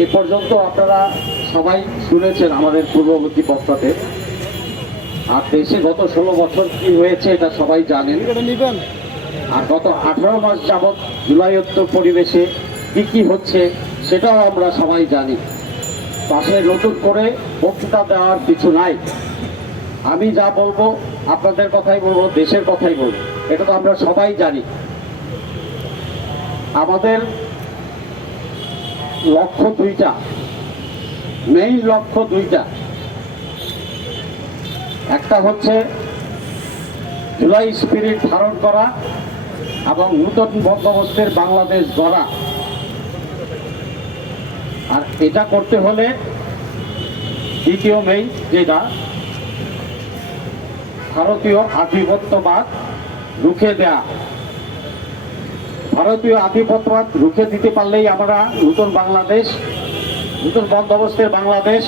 এ পর্যন্ত আপনারা সবাই শুনেছেন আমাদের পূর্ববর্তী বক্তাতে। আর দেশে গত 16 বছর কি হয়েছে এটা সবাই জানেন। আর গত 18 মাস যাবৎ জুলাইোত্তর পরিবেশে কি কি হচ্ছে সেটাও আমরা সবাই জানি। পাশে নতুন করে বক্তৃতা দেওয়ার কিছু নাই। আমি যা বলবো আপনাদের কথাই বলবো, দেশের কথাই বলবো, এটা তো আমরা সবাই জানি। আমাদের লক্ষ্য দুইটা, মেইন লক্ষ্য দুইটা। একটা হচ্ছে জুলাই স্পিরিট ধারণ করা এবং নতুন বন্দোবস্তের বাংলাদেশ গড়া। আর এটা করতে হলে দ্বিতীয় মেইন যেটা, ভারতীয় আধিপত্যবাদ রুখে দেয়া। ভারতীয় আধিপত্যবাদ রুখে দিতে পারলেই আমরা নতুন বাংলাদেশ, নতুন বন্দোবস্তের বাংলাদেশ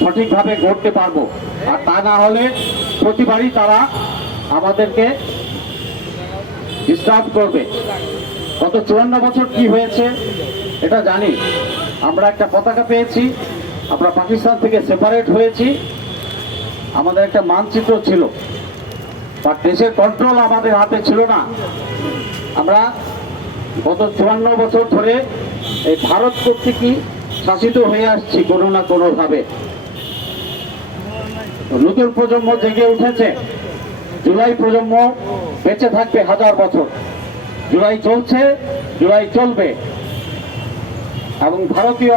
সঠিকভাবে গড়তে পারবো। আর তা না হলে প্রতিবারই তারা আমাদেরকে ডিস্টার্ব করবে। গত 54 বছর কি হয়েছে এটা জানি। আমরা একটা পতাকা পেয়েছি, আমরা পাকিস্তান থেকে সেপারেট হয়েছি, আমাদের একটা মানচিত্র ছিল, বাট দেশের কন্ট্রোল আমাদের হাতে ছিল না। আমরা গত 54 বছর ধরে এই ভারত কর্তৃকই শাসিত হয়ে আসছি কোনো না কোনোভাবে। নতুন প্রজন্ম জেগে উঠেছে। জুলাই প্রজন্ম বেঁচে থাকবে 1000 বছর। জুলাই চলছে, জুলাই চলবে। এবং ভারতীয়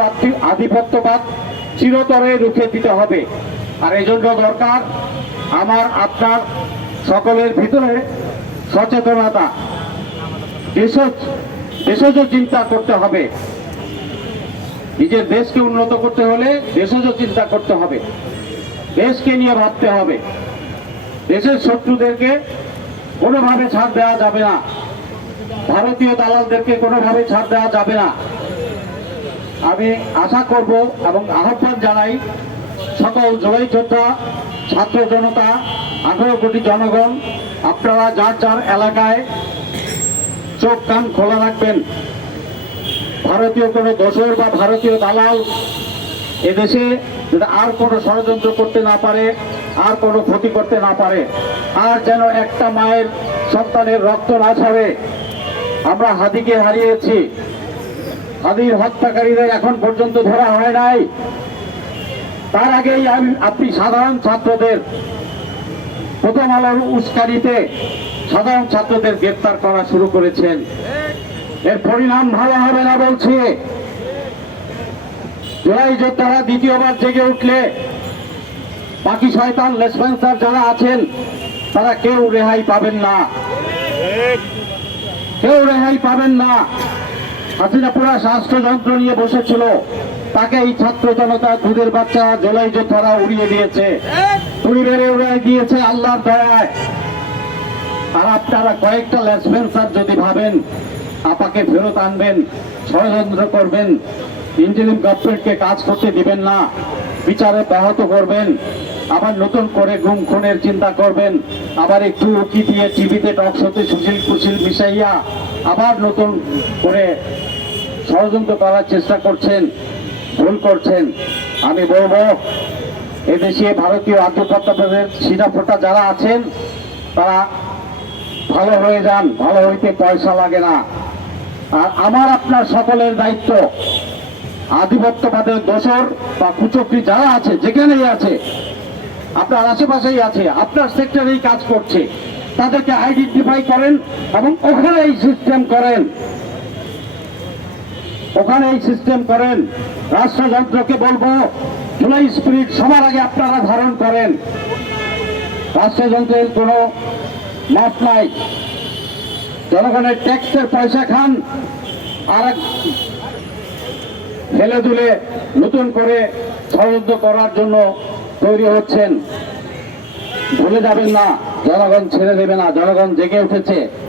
আধিপত্যবাদ চিরতরে রুখে দিতে হবে। আর এই জন্য দরকার আমার আপনার সকলের ভিতরে সচেতনতা, দেশজ চিন্তা করতে হবে। নিজের দেশকে উন্নত করতে হলে দেশজ চিন্তা করতে হবে, দেশকে নিয়ে ভাবতে হবে। দেশের শত্রুদেরকে কোনোভাবে ছাড় দেওয়া যাবে না, ভারতীয় দালালদেরকে কোনোভাবে ছাড় দেওয়া যাবে না। আমি আশা করব এবং আহ্বান জানাই সকল জুলাই যোদ্ধা, ছাত্র জনতা, 18 কোটি জনগণ, আপনারা যার যার এলাকায় চোখ কান খোলা রাখবেন। ভারতীয় কোনো দোসর বা ভারতীয় দালাল এদেশে যদি আর কোনো ষড়যন্ত্র করতে না পারে, আর কোনো ক্ষতি করতে না পারে, আর যেন একটা মায়ের সন্তানের রক্ত না ঝরে। আমরা হাদিকে হারিয়েছি, হাদির হত্যাকারীদের এখন পর্যন্ত ধরা হয় নাই। তার আগেই আপনি সাধারণ ছাত্রদের, প্রথম আলোর উস্কানিতে সাধারণ ছাত্রদের গ্রেফতার করা শুরু করেছেন। এর পরিণাম ভালো হবে না বলছি। জুলাই যোদ্ধারা দ্বিতীয়বার জেগে উঠলে বাকি শয়তান লেসপেন্সার যারা আছেন তারা কেউ রেহাই পাবেন না, কেউ রেহাই পাবেন না। হাসিনা পুরা রাষ্ট্রযন্ত্র নিয়ে বসেছিল, তাকে এই ছাত্র জনতা, দুধের বাচ্চা, জুলাই যোদ্ধারা উড়িয়ে দিয়েছে, পরিবারে উড়িয়ে দিয়েছে আল্লাহর দয়ায়। আর আপনারা কয়েকটা লেসপেন্সার যদি ভাবেন আপাকে ফেরত আনবেন, ষড়যন্ত্র করবেন, ইন্টারিম গভর্নমেন্টকে কাজ করতে দিবেন না, বিচারে ব্যাহত করবেন, আবার নতুন করে গুম খুনের চিন্তা করবেন, আবার একটু উকি দিয়ে টিভিতে টক শোতে সুশীল কুশীল মিশাইয়া আবার নতুন করে ষড়যন্ত্র করার চেষ্টা করছেন, ভুল করছেন। আমি বলবো এদেশে ভারতীয় আধিপত্যবাদের শিরাফোঁটা যারা আছেন তারা ভালো হয়ে যান, ভালো হইতে পয়সা লাগে না। আর আমার আপনার সকলের দায়িত্ব, আধিপত্যবাদের দোসর বা কুচক্রী যারা আছে, যেখানেই আছে, আপনার আশেপাশেই আছে, আপনার সেক্টরেই কাজ করছে, তাদেরকে আইডেন্টিফাই করেন এবং ওখানে এই সিস্টেম করেন, ওখানে এই সিস্টেম করেন। রাষ্ট্রযন্ত্রকে বলবো জুলাই স্পিরিট সবার আগে আপনারা ধারণ করেন। রাষ্ট্রযন্ত্রের কোনো মাপ নাই। জনগণের ট্যাক্সের পয়সা খান, আর ফেলে দুলে নতুন করে ষড়যন্ত্র করার জন্য তৈরি হচ্ছেন। ভুলে যাবেন না, জনগণ ছেড়ে দেবে না, জনগণ জেগে উঠেছে।